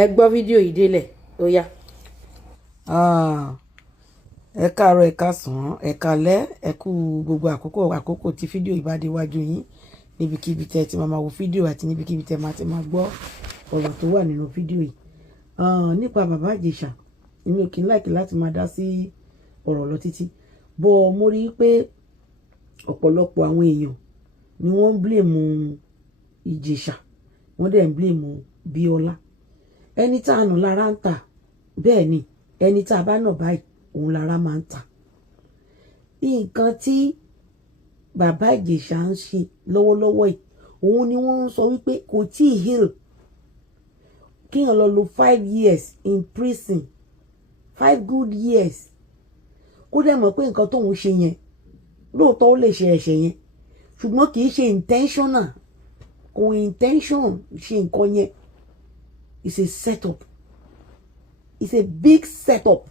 ẹ gbọ́ fídíò yìí délẹ̀ ó yá. Ẹ káàárọ̀, ẹ káàsán, ẹ káalẹ́, ẹ kú gbogbo àkókò tí fídíò yìí bá dé wájú yín níbikíbi tẹ́ ti máa wo fídíò àti níbikíbi tẹ́ máa ti máa gbọ́ ọ̀rọ̀ tó wà nínú fídíò yìí. Nípa bàbá Ìjẹ̀ṣà, èmi ò kí ń láìkí láti máa dá sí ọ̀rọ̀ lọ títí, bọ́ mo rí i pé ọ̀pọ̀lọpọ̀ àwọn èèyàn ni wọ́n ń blame Ìjẹ̀ṣà, wọ́n dẹ̀ ń blame Bíọ́lá. Ẹni tá a nù lára ń tà, bẹ́ẹ̀ ni ẹni tá a bá nà báyìí òun lára máa ń tà. Nǹkan tí bàbá Ìjẹ̀ṣà ń ṣe lọ́wọ́lọ́wọ́ yìí, òun ni wọ́n ń sọ wípé kò tí ì heal. Kíyàn lọ lo 5 years in prison, 5 good years, kó dẹ̀ mọ̀ pé nǹkan tóun ṣe yẹn lóòótọ́ ó lè ṣe ẹ̀ṣẹ̀ yẹn, ṣùgbọ́n kì í ṣe intentional, kò intention ṣe nǹkan yẹn. It's a setup, it's a big setup.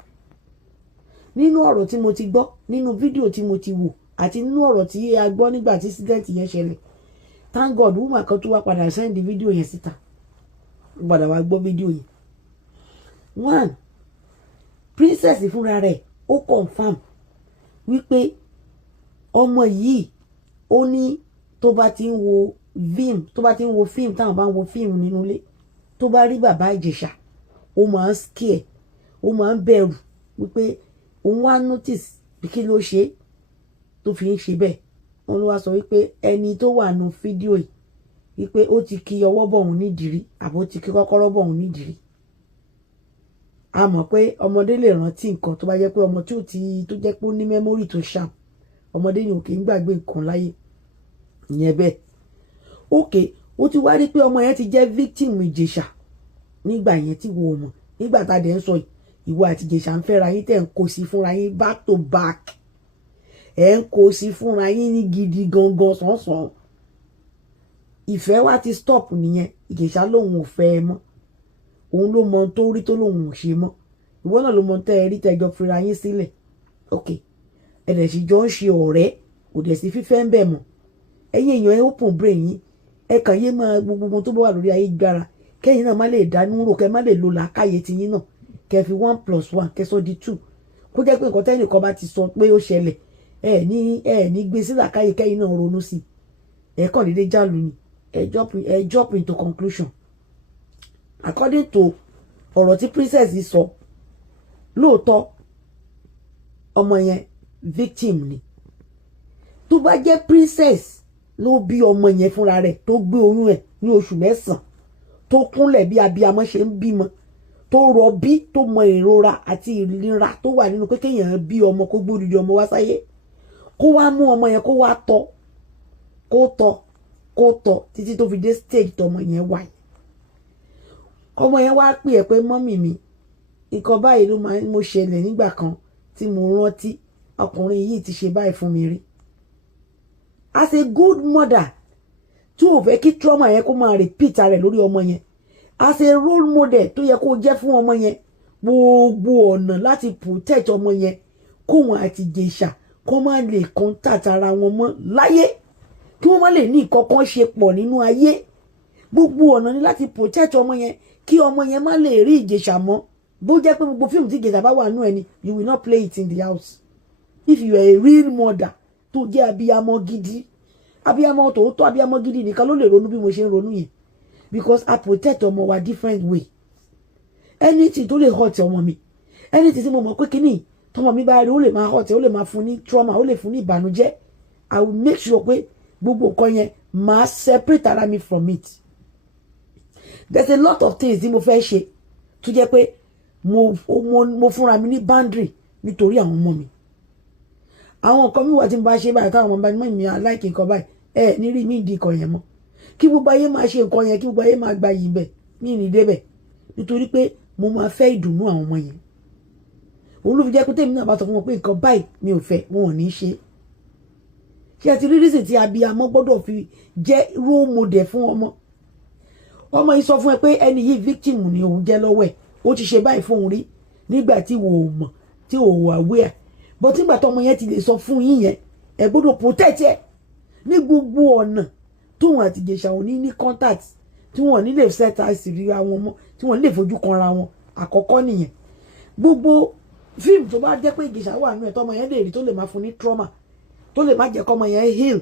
Nínú ọ̀rọ̀ tí mo ti gbọ́, nínú fídíò tí mo ti wò, àti nínú ọ̀rọ̀ tí a gbọ́ nígbà tí incident yẹn ṣẹlẹ̀, thank God woman kan tó wá padà send fídíò yẹn síta, padà wá gbọ́ fídíò yẹn. One, princess fúnra rẹ̀ ó confirm wípé ọmọ yìí ó ní tó bá ti ń wo fíìmù, táwọn bá ń wo fíìmù nínú ilé, tó bá rí bàbá Ìjẹ̀ṣà ó máa ń scare, ó máa ń bẹ̀rù wípé òun wá notice bí kí ló ṣe tó fi ń ṣe bẹ́ẹ̀. Wọ́n ló wá sọ wípé ẹni tó wà nù fídíò yìí wípé ó ti kí ọwọ́ bọ̀ òun nídìrí àbó ti kí kọ́kọ́rọ́ bọ̀ òun nídìrí. A mọ̀ pé ọmọdé lè rántí nǹkan tó bá jẹ́ pé ọmọ tó jẹ́ pé ó ní mẹ́mórì tó sharp, ọmọdé ni ò kì í gbàgbé nǹkan láyé ìyẹn bẹ́ẹ̀. Ókè, ó ti wá rí pé ọmọ yẹn ti jẹ́ victim Ìjẹ̀ṣà nígbà yẹn tí wo mọ̀, nígbà tá a dẹ̀ ń sọ ìwọ àti Ìjẹ̀ṣà ń fẹ́ra yín, tẹ̀ ń kó sí fúnra yín back to back, ẹ̀ ń kó sí fúnra yín ní gidi gangan sánsan. Ìfẹ́ wa ti stop nìyẹn. Ìjẹ̀ṣà lòun ò fẹ́ ẹ mọ́, òun ló mọ tó rí tó lòun ò ṣe mọ́, ìwọ náà ló mọ tẹ́ ẹ rí tẹ́jọ fira yín sílẹ̀. Ok, ẹ̀dẹ̀ sì jọ ń ṣe ọ̀rẹ́, kò dẹ̀ sí fífẹ́ ń bẹ̀ mọ́. Ẹ̀yin èèyàn ẹ open brain yín, ẹ kàn yé máa gbogbo tó bá wà lórí ayélujára, kẹ́yìn náà má lè dánú rò, kẹ́ má lè lo làákàyè tiyín náà, kẹ́ fi 1+1 kẹ́ sọ di 2, kó jẹ́ pé nǹkan tẹ́nìkan bá ti sọ pé ó ṣẹlẹ̀ ẹ ní gbé sí làákàyè, kẹ́yìn náà ronú sí ẹ kàn dédé jálù ni, ẹ jump into conclusion. According to ọ̀rọ̀ tí princess sọ, lóòótọ́ ọmọ yẹn victim ni. Tó bá jẹ́ princess ló bí ọmọ yẹn fúnra rẹ̀, tó gbé oyún ẹ̀ ní oṣù 9, tó kúnlẹ̀ bí abiyamọ ṣe ń bímọ, tó rọbí, tó mọ ìrora àti ìnira tó wà nínú pé kéèyàn bí ọmọ, kó gbódìdí ọmọ wá sáyé, kó wá mú ọmọ yẹn kó wá tọ́ títí tó fi dé stage tọmọ yẹn wà yìí. Ọmọ yẹn wá pè ẹ́ pé mọ́mì mi, nǹkan báyìí ló mo ṣẹlẹ̀ nígbà kan tí mo rántí ọkùnrin yìí ti ṣe báyìí fún mi rí. As a good mother tí ò fẹ́ kí trauma yẹn kó máa repeat rẹ̀ lórí ọmọ yẹn, as a role model tó yẹ kó jẹ́ fún ọmọ yẹn, gbogbo ọ̀nà láti protect ọmọ yẹn kóun àti Ìjẹ̀ṣà kó má lè contact ara wọn mọ́ láyé, kí wọ́n má lè ní ìkọ̀kan ṣe pọ̀ nínú ayé. Gbogbo ọ̀nà ni láti protect ọmọ yẹn, kí ọmọ yẹn má lè rí Ìjẹ̀ṣà mọ́. Bó jẹ́ pé gbogbo fíìmù tí Ìjẹ̀ṣà bá wà nú ẹni, you will not play it in the house. If you are a real mother tó jẹ́ abiyamọ gidi, abiyamọ tòótọ́, abiyamọ gidi nìkan ló lè ronú bí mo ṣe ń ronú yẹn, because I protect ọmọ wa different way. Anything tó lè hurt ọmọ mi, anything tí mo mọ̀ pé kíní tọmọ mi bá rí ó lè máa hurt, ó lè máa fún ní trauma, ó lè fún ní ìbànújẹ́, I will make sure pé gbogbo nǹkan yẹn máa separate ara mi from it. There's a lot of things tí mo fẹ́ ṣe tó jẹ́ pé mo fúnra mi ní boundary nítorí àwọn ọmọ mi. Àwọn nǹkan mi wà tí mo bá ṣe báyìí táwọn ọmọ bá ní mọ́ mi like nǹkan báyìí, ní rí mi ìdí nǹkan yẹn mọ́. Kí gbogbo ayé máa ṣe nǹkan yẹn, kí gbogbo ayé máa gba yìí bẹ̀, mí ní débẹ̀, nítorí pé mo máa fẹ́ ìdùnnú àwọn ọmọ yẹn. Òun ló fi jẹ́ pé tèmi náà bá sọ fún wọn pé nǹkan báyìí mi ò fẹ́, wọn ò ní ṣe. Ṣé ẹ ti rí reason tí abiyamọ gbọ́dọ̀ fi jẹ́ role model fún ọmọ? Ọmọ yìí sọ fún ẹ pé ẹni yìí victim ni òun jẹ́ lọ́wọ́ ẹ̀, ó ti ṣe báyìí fún òun rí nígbà tí wò ó mọ̀, tí ò wà aware. But nígbà tó ọmọ yẹn ti lè sọ fún yín yẹn, ẹ gbọ́dọ̀ protect ẹ ní gbogbo ọ̀nà tóun àti Ìjẹ̀ṣà ò ní contact, tí wọ́n ní lè set eyes ríra wọn mọ́ tí wọ́n lè fojú kanra wọn àkọ́kọ́ nìyẹn gbogbo fíìmù tó bá jẹ́ pé ìgèṣà wà nínú ẹ̀ tọ́mọ yẹn lè rí tó lè máa fún ní trauma tó lè má jẹ́ kọ́mọ yẹn heal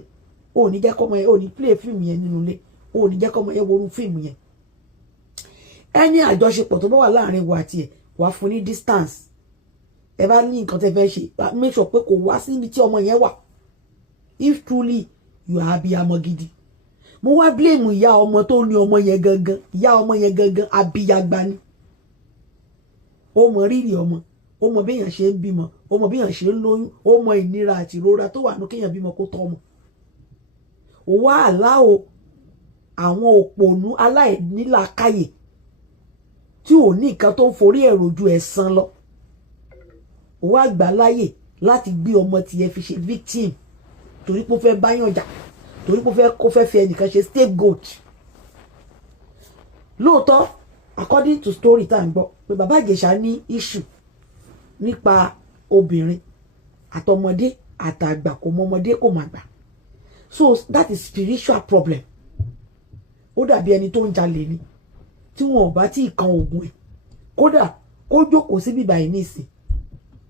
ò ní jẹ́ kọ́mọ yẹn ò ní play fíìmù yẹn nínú ilé ò ní jẹ́ kọ́mọ yẹn worú fíìmù yẹn ẹni àjọṣepọ̀ tó bá wà láàrin wa àti ẹ̀ wà fún ní distance ẹ bá ní nǹkan tẹ́ fẹ́ ṣe make sure pé kò wá síbi tí ọmọ yẹn wà if truly you are abiyamọ gidi mo wá blame ìyá ọmọ tó ní ọmọ yẹn gangan ìyá ọmọ yẹn gangan abiyagba ni ó mọ rírì ọmọ ó mọ béèyàn ṣe ń bímọ ó mọ béèyàn ṣe ń lóyún ó mọ ìnira àti ìrora tó wà ní kéèyàn bímọ kó tọ́mọ ó wá àláò àwọn òpònú aláìnílàákàyè tí ò ní nǹkan tó ń forí ẹ̀rọ ju ẹ̀san lọ ó wá gbà láyè láti gbé ọmọ tiẹ̀ fi ṣe victim torí pé ó fẹ́ báyàn jà torí pé kó fẹ́ fi ẹnìkan ṣe scapegoat lóòótọ́ according to story tá à ń gbọ́ pé bàbá Ìjẹ̀ṣà ní issue nípa obìnrin àtọmọdé àtàgbà kò mọ ọmọdé kò má gbà so that is spiritual problem ó dàbí ẹni tó ń jalè ni tí wọn ò bá tí ì kan oògùn ẹ̀ kódà kó jókòó sí bíbá yìí nísìn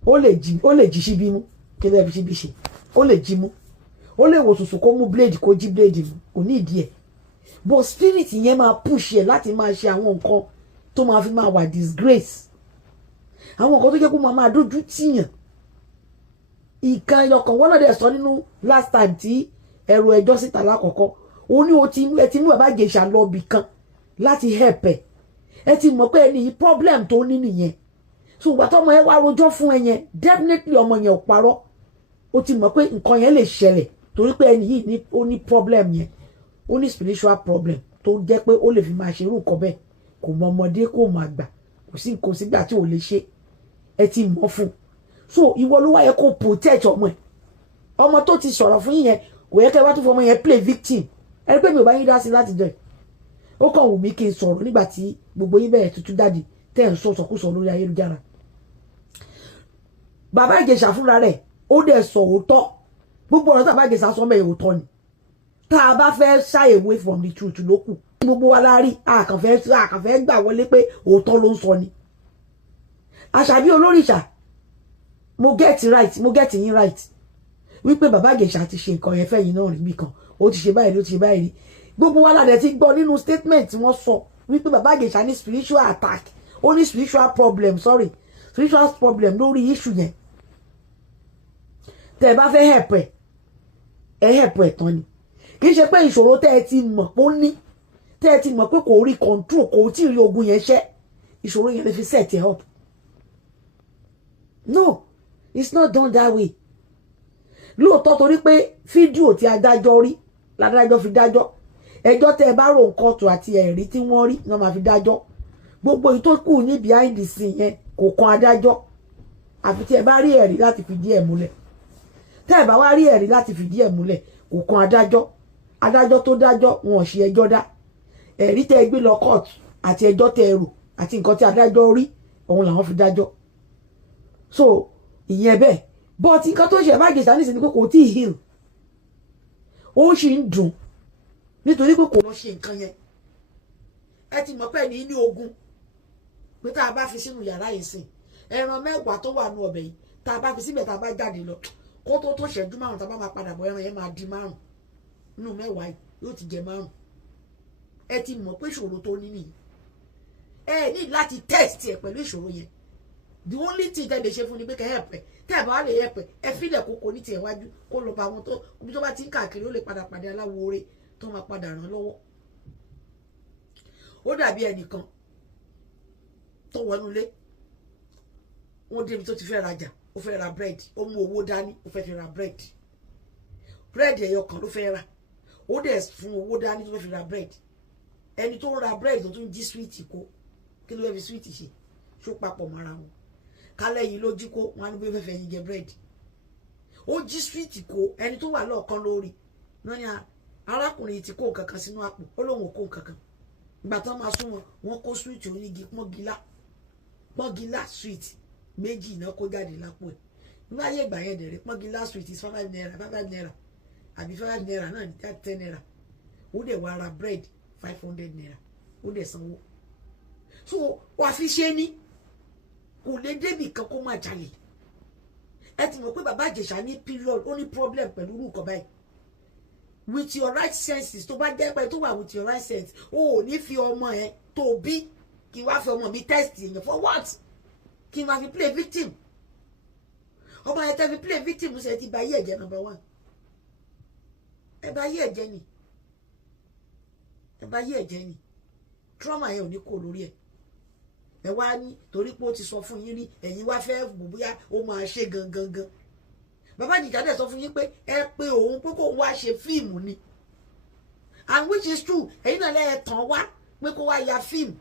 ó lè jí síbí mú kí ló fi síbí ṣe ó lè jí mú ó lè wò sùsù kó mú blade kó jí blade mú kò ní ìdí ẹ̀ but spirit yẹn máa push ẹ̀ láti máa ṣe àwọn nǹkan tó máa fi máa wà disgrace àwọn nǹkan tó jẹ́ kó máa dójú tìyàn ìkan ẹyọkàn wọ́n náà dẹ̀ sọ nínú last time tí ẹ̀rọ ẹjọ́ síta lákọ̀ọ́kọ́ ó ní ẹ ti mú bàbá Ìjẹ̀ṣà lọ bì kan láti help ẹ ti mọ̀ pé ẹni problem tó ní nìyẹn so ìgbà tó ọmọ yẹn wá rojọ́ fún ẹ yẹn definitely ọmọ yẹn ò parọ́ ó ti mọ̀ pé nǹkan yẹn lè ṣẹlẹ̀ torí pé ẹni yìí ó ní problem yẹn ó ní spiritual problem tó jẹ́ pé ó lè fi máa ṣe irú nǹkan bẹ́ẹ̀ kò mọ ọmọdé kò mọ àgbà kò sígbà tí ò lè ṣe ẹ ti mọ̀ fún so ìwọ ló wá yẹ kó protect ọmọ tó ti sọ̀rọ̀ fún yín yẹn kò yẹ kẹ́ wá tún fọmọ yẹn play victim ẹni pé mi ò bá yín dá sí láti jọ ó kàn wù mí kí n sọ̀rọ̀ nígbà tí gbogbo yín bẹ̀rẹ̀ tuntun jáde tẹ́ ń sọ̀sọ̀kúsọ lórí ayélujára bàbá Ìjẹ̀ṣà fúnra rẹ̀ ó dẹ̀ sọ òótọ́ gbogbo ọ̀rọ̀ tàbá Ìjẹ̀ṣà sọ mẹ́ òótọ́ ni tá a bá fẹ́ shy away from the truth ló kù gbogbo wa la rí àkànfẹ́ gbà wọlé pé òótọ́ ló ń sọ ni Àṣàbí olórìṣà mo get yín right wípé bàbá Ìjẹ̀ṣà ti ṣe nǹkan yẹn fẹ́yìn náà rí bí kan ó ti ṣe báyìí ló ti ṣe báyìí rí gbogbo wa la dẹ̀ ti gbọ́ nínú statement tí wọ́n sọ wípé bàbá Ìjẹ̀ṣà ní spiritual attack ó ní spiritual problem lórí issue yẹn tẹ́ ẹ bá fẹ́ help ẹ tán ni kì í ṣe pé ìṣòro tẹ́ ẹ ti mọ̀ pé ó ní tẹ́ ẹ ti mọ̀ pé kò rí control kò tí ì rí ogun yẹn ṣẹ́ ìṣòro yẹn lè fi set ẹ up no it's not done that way lóòótọ́ torí pé fídíò tí adájọ́ rí ládájọ́ fi dájọ́ ẹjọ́ tẹ́ ẹ bá rò nǹkan tó àti ẹ̀rí tí wọ́n rí náà máa fi dájọ́ gbogbo èyí tó kù ní behind the scene yẹn kò kan adájọ́ àfi tí ẹ bá rí ẹ̀rí láti fìdí ẹ̀ múlẹ̀ tẹ́ ẹ bá wá rí ẹ̀rí láti fìdí ẹ̀ múlẹ̀ kò kan adájọ́ tó dájọ́ wọn ò ṣe ẹjọ́ dá ẹ̀rí tẹ́ ẹ gbé lọ court àti ẹjọ́ tẹ́ ẹ rò àti nǹkan tí adájọ́ rí òun làwọn fi dájọ́ so ìyẹn bẹ́ẹ̀ but nǹkan tó ṣe bá Ìjẹ̀ṣà nísìnyí pé kò tí ì heal ó sì ń dùn nítorí pé kò lọ ṣe nǹkan yẹn ẹ ti mọ̀ pé ní ogun pé tá a bá fi sínú yàrá yìí sìn ẹran mẹ́wàá tó wà ní ọbẹ̀ yìí tá a bá fi síbẹ̀ tá a bá jáde lọ kó tó ṣẹ́jú márùn tá a bá máa padà bọ̀ ẹran yẹn máa di márùn nínú mẹ́wàá yìí yóò ti jẹ márùn ẹ ti mọ̀ pé ìṣòro tó ní nìyí ẹ ní láti test ẹ pẹ̀lú ìṣòro yẹn the only thing tẹ́ lè ṣe fún ni pé kẹ́ help ẹ tẹ́ ẹ bá lè help ẹ fílẹ̀ kókó ní tiẹ̀ wájú kó lọ bá wọn tó ibi tó bá ti ń káàkiri ó lè padà pàdé aláwo oore tó máa padà ràn lọ́wọ́ ó dàbí ẹnìkan tó wọnú ilé wọn débi tó ti fẹ́ rajà ó fẹ́ ra bread ó mú owó dání ó fẹ́ fi ra bread ẹyọ kan ló fẹ́ rà ó dẹ̀ fún owó dání tó fẹ́ fi ra bread ẹni tó ń ra bread tó tún jí sweet kó kí ló fẹ́ fi sweet ṣe ṣó papọ̀ mọ́ra wọn kálẹ̀ yìí ló jí kó wọn á ní bí ó fẹ́ fẹ́ yín jẹ bread ó jí sweet kó ẹni tó wà lọ́ọ̀kan lórí náà ni arákùnrin ti kó nǹkan kan sínú àpò ó lóun ò kó nǹkan kan ìgbà tán máa sún wọn kó sweet onígi pọ́ngilá sweet méjì náà kó jáde lápò ẹ̀ nígbà ayé ìgbà yẹn dẹ̀rẹ̀ pọ́ngilá sweet is 5 naira àbí 5 naira náà ní 10 naira ó dẹ̀ wá ra bread 500 naira ó dẹ̀ sanwó so wà fi ṣe ní kò lè débì kan kó má jalè ẹ ti mọ̀ pé bàbá Ìjẹ̀ṣà ní period ó ní problem pẹ̀lú nǹkan báyìí with your right senses tó bá jẹ́ pé tó wà with your right sense o ò ní fi ọmọ ẹ tó bí kí wá fi ọmọ mi test èèyàn for what kí n máa fi play victim ọmọ yẹn tẹ́ fi play victim ṣe ti bà ayé ẹ̀jẹ̀ number one ẹ bà ayé ẹ̀jẹ̀ ni ẹ bà ayé ẹ̀jẹ̀ ni trauma yẹn ò ní kó lórí ẹ̀ ẹ wá ní torí pé ó ti sọ fún yín rí ẹ̀yin wá fẹ́ wò bóyá ó máa ṣe gangan bàbá Ìjẹ̀ṣà dẹ̀ sọ fún yín pé ẹ pé òun pé kó wá ṣe fíìmù ni and which is true ẹ̀yin náà lẹ́ẹ̀ tàn wá pé kó wá ya fíìmù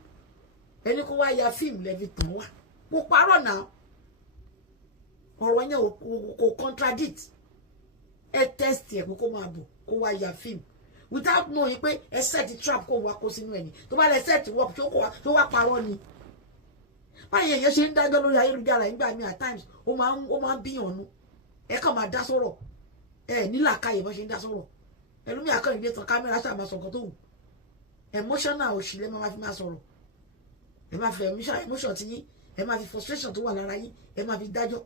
ẹni kó wá ya fíìmù lẹ́fi tàn wá kó parọ́ náà ọ̀rọ̀ yẹn kò contradict ẹ test ẹ̀ pé kó máa bọ̀ kó wá ya fíìmù without knowing pé ẹ set trap kó wá kó sínú ẹ̀ ni tó bá lẹ set work tó wá parọ́ ni báyìí èèyàn ṣe ń dájọ́ lórí ayélujára nígbà míì at times ó máa ń bíyàn nu ẹ kàn máa dá sọ̀rọ̀ ẹ nílàkàyè bó ṣe ń dá sọ̀rọ̀ ẹlòmíì akọ́nìdé tán kámẹ́rà ṣáà máa sọ̀kan tó wù emotional òṣìlẹ̀ máa fi máa sọ̀rọ̀ ẹ máa fi emotion ti yín ẹ máa fi frustration tó wà lára yín ẹ máa fi dájọ́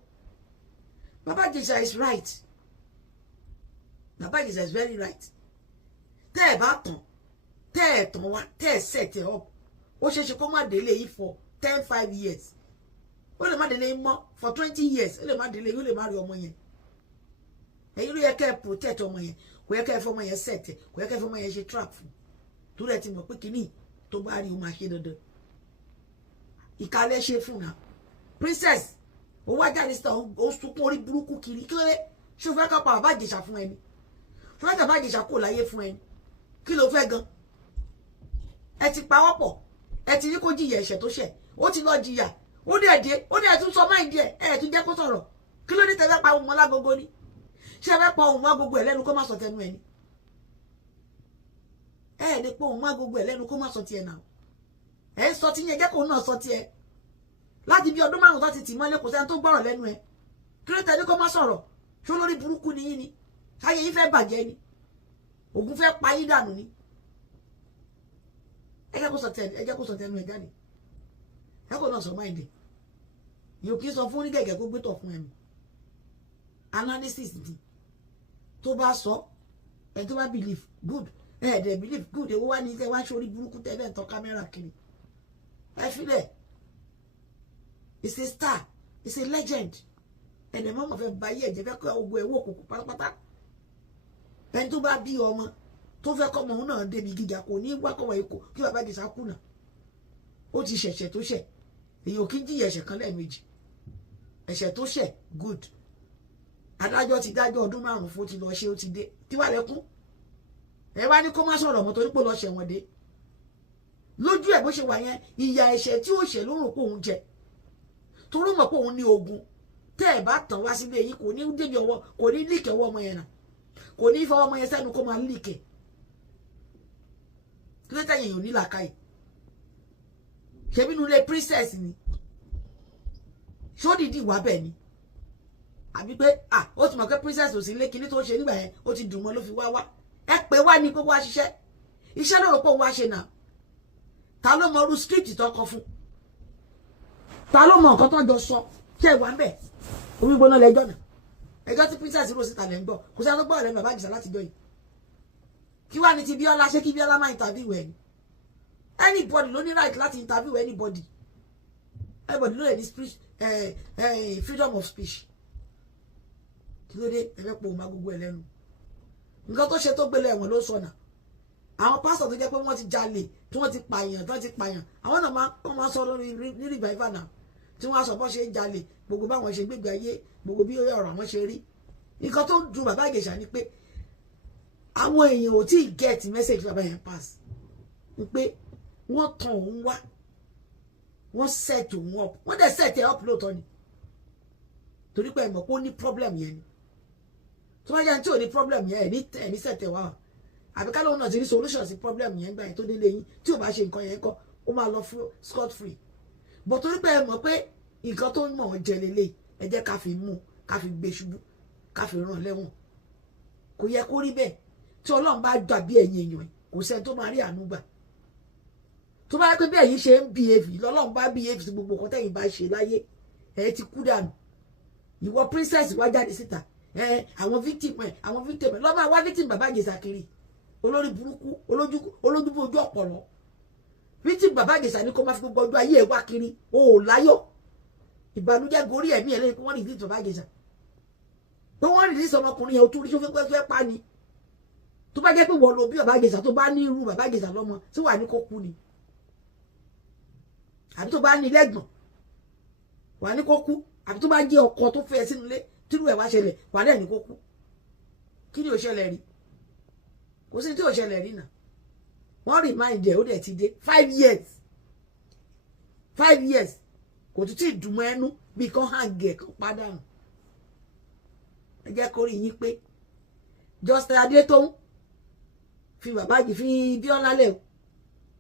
Baba Ìjẹ̀ṣà is right Baba Ìjẹ̀ṣà is very right tẹ́ ẹ bá tàn wá tẹ́ ẹ set ẹ up ó ṣeé ṣe kó má délé yìí for 5 years ó lè má délé mọ́ for 20 years ó lè má délé yìí ó lè má rí ọmọ yẹn ẹ̀yin ló yẹ kẹ́ ẹ protect ọmọ yẹn kò yẹ kẹ́ ẹ fọmọ yẹn set ẹ kò yẹ kẹ́ ẹ fọmọ yẹn ṣe trap fún tó rẹ̀ ti mọ̀ pé kínní tó bá rí o máa ṣe dandan ìkàlẹ̀ ṣe fún náà princess ó wá jáde síta ó sunkún orí burúkú kiri kí ló dé ṣé o fẹ́ ká pa Bàbá Ìjẹ̀ṣà fún ẹni fún ẹ̀jẹ̀ Bàbá Ìjẹ̀ṣà kò láyé fún ẹni kí ló fẹ́ gan ẹ ti pawọ́pọ̀ ẹ ti ní kó jìyà ẹ̀ṣẹ̀ tó ṣẹ̀ ó ti lọ jìyà ó dẹ̀ tún sọ máìndì ẹ̀ tún jẹ́ kó sọ̀rọ̀ kí ló dé tẹ́ fẹ́ pa ohun lágogo ni ṣé ẹ fẹ́ pa ohun lágogo ẹ̀ lẹ́nu kó má sọ tẹnu ẹ̀ ni ẹ̀ lè pa ohun lágogo ẹ̀ lẹ́nu kó má sọ tiẹ̀ náà ẹ̀ ń sọ tí yẹn jẹ́ kó náà sọ tiẹ̀ láti bí ọdún márùn-ún tó ti tì mọ́lẹ̀ kò sẹ́ni tó gbọ́rọ̀ lẹ́nu ẹ̀ kí ló tẹ́ ní kó má sọ̀rọ̀ ṣó lórí burúkú ni yín ni ṣáyé yín fẹ́ bàjẹ́ ni ògùn fẹ́ pa yín dànù ni ẹ jẹ́ kó sọ tẹnu ẹ̀ jáde ẹ kò náà sọ máìndì yóò kí sọ fún onígẹ̀gẹ̀ kó gbé tọ̀ fún ẹnu analysis ni tó bá sọ ẹ tó bá believe good ẹ dẹ̀ believe good èwo wá ní iṣẹ́ wá sórí burúkú tẹ́lẹ̀ tán kámẹ́rà kiri ẹ filẹ̀ it's a star it's a legend ẹ̀dẹ̀ mọ́mọ́ fẹ́ báyé ẹ̀jẹ̀ fẹ́ kọ́ ogun ẹ̀wọ̀ òkùnkùn pátápátá ẹni tó bá bí ọmọ tó fẹ́ kọ́ ọmọ òun náà débi gíga kò ní wá kọ́wọ́ èkó kí Bàbá Ìjẹ̀ṣà kùnà ó ti ṣẹ̀ṣẹ̀ tó ṣẹ̀ èyí ò kí ń jìyà ẹ̀ṣẹ̀ kan lẹ́ẹ̀mejì ẹ̀ṣẹ̀ tó ṣẹ̀ good adájọ́ ti dájọ́ ọdún márùn-ún fún ti lọ ṣe ó ti dé tí wà lẹ́kún ẹ wá ní kó má sọ̀rọ̀ mọ́ torí pé lọ ṣẹ̀wọ̀n dé lójú ẹ̀ bó ṣe wà yẹn ìyà ẹ̀ṣẹ̀ tí ó ṣẹ̀ ló rò pé òun jẹ torí mọ̀ pé òun ní ogun tẹ́ ẹ̀ bá tàn wá sílé yìí kò ní débi ọwọ́ kò ní líkẹ̀ ọwọ́ ọmọ yẹn náà kò ní fọwọ́ ọmọ yẹn sẹ́nu kó máa líkẹ̀ kí ló tẹ̀yìn yòó ní làákàyè ṣebí inú ilé princess ni ṣó dìdí wà bẹ́ẹ̀ ni àbí pé ó ti mọ̀ pé princess ò sí ilé kinní tó ṣe nígbà yẹn ó ti dùn mọ́ ló fi wá wá ẹ pé wá ní pé wá ṣiṣẹ́ iṣẹ́ ló rò pé òun wá ṣe náà ta ló mọ irú script tó kọ fún ta ló mọ nǹkan tó jọ sọ ṣé ìwà ń bẹ̀ omi gbóná lẹ́jọ́ náà ẹjọ́ tí princess rò síta lẹ́ ń gbọ́ kò sí àwọn gbọ́ ọ̀rẹ́ Bàbá Ìjẹ̀ṣà láti jọ yìí kí wá ní ti Bíọ́lá ṣé kí Bíọ́lá máa interview ẹ̀ ni anybody ló ní right láti interview anybody ló lè ní speech freedom of speech kí ló dé ẹ fẹ́ pò má gbogbo ẹ̀ lẹ́nu nǹkan tó ṣe tó gbélé ẹ̀wọ̀n ló sọnà àwọn pásítọ̀ tó jẹ́ pé wọ́n ti jalè tí wọ́n ti pààyàn àwọn náà máa sọ lórí ní revival náà tí wọ́n á sọ bọ́ ṣe ń jalè gbogbo báwọn ṣe gbégbé ayé gbogbo bí ọ̀rọ̀ àwọn ṣe rí nǹkan tó dùn Bàbá Ìjẹ̀ṣà ni pé àwọn èèyàn ò tí ì get message bàbá yẹn pass pé wọ́n tàn òun wá wọ́n set òun up wọ́n dẹ̀ set ẹ̀ up lóòótọ́ ni torí pé ẹ mọ̀ pé ó ní problem yẹn ni tó bá yá tí ò ní problem yẹn ẹ̀ ní set ẹ̀ wá àbí ká lóun náà ti ní solution sí problem yẹn gbà yẹn tó délé yín tí ò bá ṣe nǹkan yẹn kọ́ ó máa lọ scot free but torí pé ẹ mọ̀ pé nǹkan tó ń mọ̀ ọ́ jẹ lélẹ̀ ẹ jẹ́ ká fi mú ká fi gbé ṣubú ká fi ràn lẹ́wọ̀n kò yẹ kó rí bẹ́ẹ̀ tí Ọlọ́run bá gbà bí ẹ̀yin èèyàn kò sẹ́ni tó máa rí àánú gbà tó bá yẹ pé bẹ́ẹ̀ yìí ṣe ń behave lọ́lọ́run bá behave sí gbogbo nǹkan tẹ́yìn bá ṣe láyé ẹ ti kú dànù ìwọ princess wá jáde síta àwọn victim lọ́ máa wá victim bàbá Ìjẹ̀ṣà kiri olórí burúkú olójúbọ ojú ọ̀pọ̀lọ́ victim bàbá Ìjẹ̀ṣà ní kó má fi gbogbo ọjọ́ ayé ẹ̀ wá kiri o ò láyọ̀ ìbànújẹ́ gorí ẹ̀mí ẹ̀ lẹ́yìn pé wọ́n rí victim bàbá Ìjẹ̀ṣà pé wọ́n rí ọmọkùnrin yẹn o tún rí ṣó fẹ́ pa ni tó bá jẹ́ pé wọ́n lo bí bàbá Ìjẹ̀ṣà tó bá ní irú bàbá Ìjẹ̀ṣà lọ́mọ tí wà ní kó kú ni àbí tó bá ní lẹ́gbọ̀n wà ní kó kú àbí tó bá jẹ́ ọkọ tó fẹ́ sínú ilé tírú ẹ̀ wá ṣẹlẹ̀ wà dẹ̀ ní kó kú kí ni ó ṣẹlẹ̀ rí kò sí tí ó ṣẹlẹ̀ rí náà wọ́n remind ẹ̀ ó dẹ̀ ti dé 5 years kò tún tí ì dùnmọ́ ẹnu bí kan hàngẹ̀ kan pàdánù ẹ jẹ́ kó rí yín pé Justice Adétóun fi bàbá yìí fi Bíọ́lá lẹ̀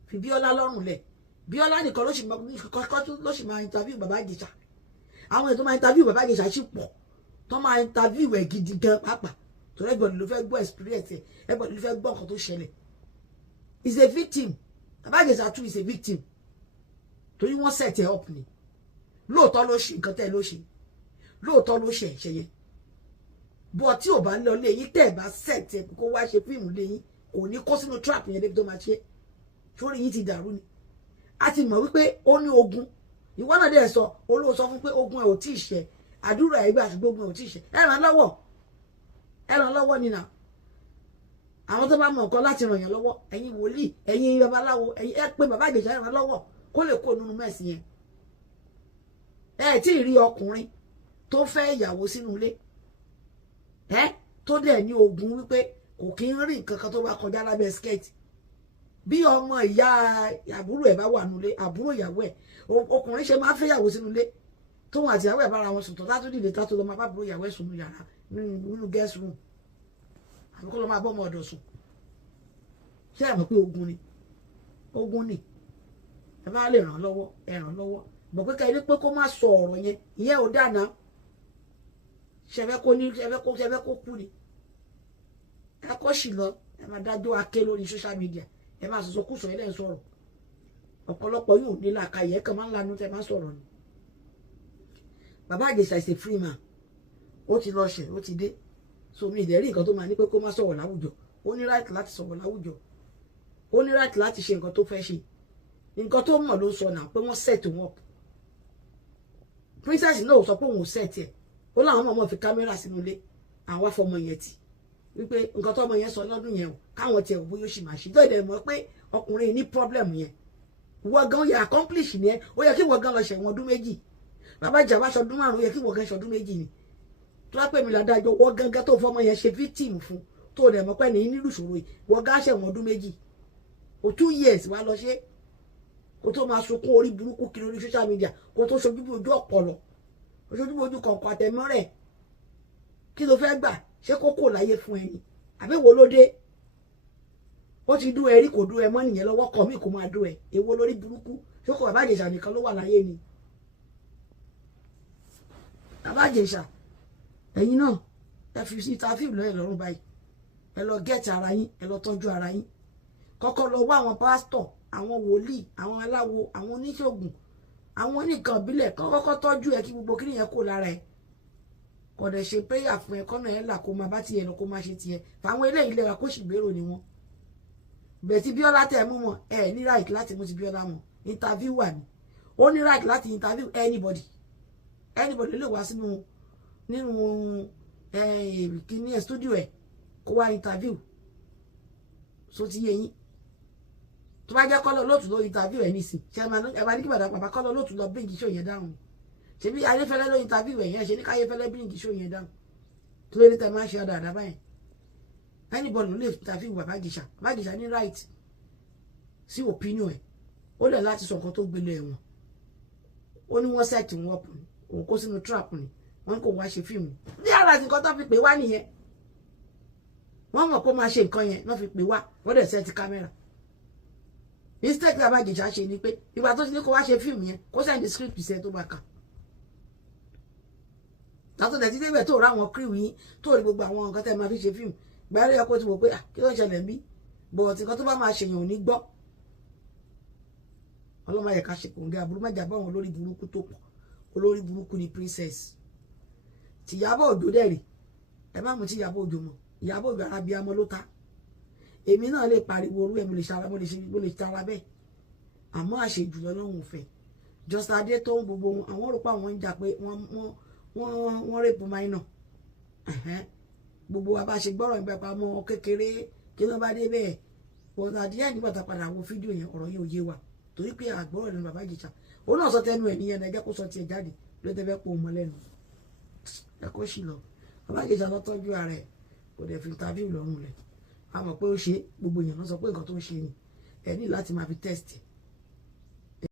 fi Bíọ́lá lọ́rùn lẹ̀ Bíọ́lá nìkan ló sì máa interview bàbá Ìjẹ̀ṣà àwọn èèyàn tó máa interview bàbá Ìjẹ̀ṣà sì pọ̀ tó máa interview ẹ̀ gidi gan pàápàá torí everybody ló fẹ́ gbọ́ experience ẹ̀ everybody ló fẹ́ gbọ́ nǹkan tó ṣẹlẹ̀ is a victim bàbá Ìjẹ̀ṣà too is a victim torí wọ́n set ẹ̀ up ni lóòótọ́ ló ṣe nǹkan tẹ́ ló ṣe lóòótọ́ ló ṣe ẹ̀ṣẹ̀ yẹn bọ́ tí ò bá lọ lé yín tẹ́ ẹ̀ bá set ẹ̀ kó wá ṣe fíìmù lé yín kò ní kó sínú trap yẹn débi tó máa ṣe sórí yín ti dàrú ni a ti mọ̀ wípé ó ní ogun ìwọ náà dẹ̀ sọ olóò sọ fún pé ogun ẹ̀ ò tí ì ṣẹ àdúrà ẹ̀ gbà ṣùgbọ́n ogun ẹ̀ ò tí ì ṣẹ ẹ ràn lọ́wọ́ nínà àwọn tó bá mọ̀ nǹkan láti ràn yàn lọ́wọ́ ẹ̀yin wòlíì ẹ̀yin babaláwo ẹ̀yin ẹ pé bàbá Ìjẹ̀ṣà ẹ ràn lọ́wọ́ kó lè kó nínú mẹ́sì yẹn ẹ tí ì rí ọkùnrin tó fẹ́ ìyàwó sínú ilé tó dẹ̀ ní ogun wípé kò kí ń rí nǹkan kan tó bá kọjá lábẹ́ skẹ́ẹ̀tì bí ọmọ ìyá àbúrò ẹ̀ bá wà nílé àbúrò ìyàwó ẹ̀ ọkùnrin ṣe máa ń fẹ́ ìyàwó sínú ilé tóun àti ìyàwó ẹ̀ bára wọn sùn tó látó dìde tó lọ máa bá àbúrò ìyàwó ẹ̀ sùn nínú yàrá nínú guest room àbí kó lọ máa bọ́ ọmọ ọ̀dọ̀ sùn ṣé ẹ mọ̀ pé ogun ni ẹ bá lè ràn lọ́wọ́ ẹ ràn lọ́wọ́ bọ̀ pé kẹ́ni pé kó má sọ ọ̀rọ̀ yẹn ìyẹn ò dáná ṣẹfẹ́ kó kú ni ẹ kọ́ sì lọ ẹ máa dájọ́ aké lórí social media ẹ máa sọ̀sọ̀ kú sọ ẹ lẹ́yìn sọ̀rọ̀ ọ̀pọ̀lọpọ̀ yóò ní làkàyè ẹ kàn máa ń lanu tẹ máa ń sọ̀rọ̀ ni bàbá Ìjẹ̀ṣà is a free man ó ti lọ ṣẹ̀ ó ti dé so mi ìdẹ́rì nǹkan tó máa ní pé kó má sọ̀rọ̀ láwùjọ ó ní right láti sọ̀rọ̀ láwùjọ ó ní right láti ṣe nǹkan tó fẹ́ ṣe nǹkan tó mọ̀ ló sọ náà pé wọ́n set wọn up princess náà sọ pé òun ò set ẹ̀ ó láwọn ọmọ fi kámẹ́rà sínú ilé àwọn afọmọ yẹn ti wípé nǹkan tó ọmọ yẹn sọ lọ́dún yẹn o káwọn tiẹ̀ bóyá ó sì máa ṣe dọ́ọ̀dẹ̀ mọ̀ pé ọkùnrin ní problem yẹn wọ́n gan yẹ accomplish ni ẹ ó yẹ kí wọ́n gan lọ ṣẹ̀wọ̀n ọdún méjì bàbá ìjà wá ṣọdún márùn-ún yẹ kí wọ́n gan ṣọdún méjì ni tó wá pè mí ládájọ́ wọ́n gangan tó fọmọ yẹn ṣe victim fún tó dẹ̀ mọ̀ pé ní nílùú ìṣòro yìí wọ́n gan ṣẹ̀wọ̀n ọdún méjì o 2 years wá lọ ṣe kó tó máa sunkún orí burúkú kiri orí social media kó tó ṣojú bí ojú ọpọlọ ojú bí ojú kọ̀ọ̀kan àtẹ̀mọ́rẹ̀ kí ló fẹ́ gbà ṣé kókó láyé fún ẹni àbí wo ló dé ó ti dú ẹ rí kò dú ẹ mọ́ nìyẹn lọ́wọ́ kọ́ mí kò máa dú ẹ èwo lórí burúkú ṣé kò bàbá Ìjẹ̀ṣà nìkan ló wà láyé ni bàbá Ìjẹ̀ṣà ẹ̀yin náà ẹ fi sí interview lọ́yẹ̀ lọ́rùn báyìí ẹ lọ gẹ́ẹ̀tì ara yín ẹ lọ tọ́jú ara yín kọ́kọ́ lọ wá àwọn pásítọ̀ àwọn wòlíì àwọn aláwo àwọn oníṣègùn àwọn oníkan ìbílẹ̀ kọ́kọ́ tọ́jú ẹ kí gbogbo kí nìyẹn kó lára ẹ kò dẹ̀ ṣe prayer fún ẹ kọ́nà ẹ là kó máa bá tiẹ̀ lọ kó máa ṣe tiẹ̀ fáwọn eléyìí lẹ́wà kó sì gbèrò ni wọ́n bẹ́ẹ̀ tí Bíọ́lá tẹ̀ mú wọn ẹ ní right láti mú ti Bíọ́lá wọn interview wà ní ó ní right láti interview anybody lè wá sínú nínú kíní ẹ studio ẹ kó wá interview so ti yé yín tó bá jẹ́ kọ́lọ́ lóòtú ló interview ẹ̀ nísìn ṣe ẹ máa ní kí bàbá kọ́lọ́ lóòtú lọ bring show yẹn down ṣebí Ayéfẹ́lẹ́ ló interview ẹ̀ yẹn ṣe ní ká Ayéfẹ́lẹ́ bring show yẹn down tó lórí tẹ máa ṣe ọ̀dà àdàbà yẹn anybody ló lè interview bàbá Ìjẹ̀ṣà ní right sí opinion ẹ̀ ó lẹ̀ láti sọ nǹkan tó gbélé ẹ̀wọ̀n ó ní wọ́n set wọn up òun kó sínú trap ni wọ́n kò wá ṣe fíìmù ní ara nǹkan tó fi pè wá nìyẹn wọ́n mọ̀ kó máa ṣe nǹkan yẹn wọ́n fi pè wá wọ́n dẹ̀ set kámẹ́rà mistake bàbá Ìjẹ̀ṣà ṣe ni pé ìgbà tó ti ní kó wá ṣe fíìmù yẹn kó send script sí ẹ tó bá kà látọ̀ tẹ̀ tí débẹ̀ tó rá àwọn crew yín tó rí gbogbo àwọn nǹkan tẹ́ máa fi ṣe fíìmù gbáyé ẹ̀kọ́ ti wò pé kí ló ń ṣẹlẹ̀ bí bọ̀ọ̀tì kan tó bá máa ṣèyàn ò ní gbọ́ ọlọ́mọ yẹ ká ṣe kòǹgẹ́ aburú má jábọ̀ àwọn olórí burúkú tó pọ̀ olórí burúkú ni princess tìyàbọ̀ òjò dẹ̀rì ẹ má mú tìyàbọ̀ òjò mọ̀ ìyàbọ̀ òjò ara bí amọ́ ló ta èmi náà lè pariwo orú ẹ̀ mo lè tara bẹ́ẹ̀ àmọ́ àṣejù lọ́lọ́run fẹ́ just adé tó ń gbogbo wọn àwọn rò pé àwọn ń jà pé wọ́n rèpù minor gbogbo wa bá ṣe gbọ́rọ̀ ìgbà pamọ́ kékeré kí wọ́n bá dé bẹ́ẹ̀ wọ́n àdíyà nígbà tá a padà wo fídíò yẹn ọ̀rọ̀ yẹn ò yé wa torí pé àgbọ̀rọ̀ lẹ́nu bàbá Ìjẹ̀ṣà òun náà sọ tẹnu ẹ̀ nìyẹn ẹ̀jẹ̀ kó sọ tiẹ̀ jáde ló tẹ́ fẹ́ pò mọ́ lẹ́nu ẹ kó sì lọ bàbá Ìjẹ̀ṣà lọ tọ́jú ara ẹ̀ kò dẹ̀ fi interview lọ́rùn rẹ̀ a mọ̀ pé ó ṣe gbogbo èèyàn náà sọ pé nǹkan tó ń ṣe ni ẹ ní láti máa fi test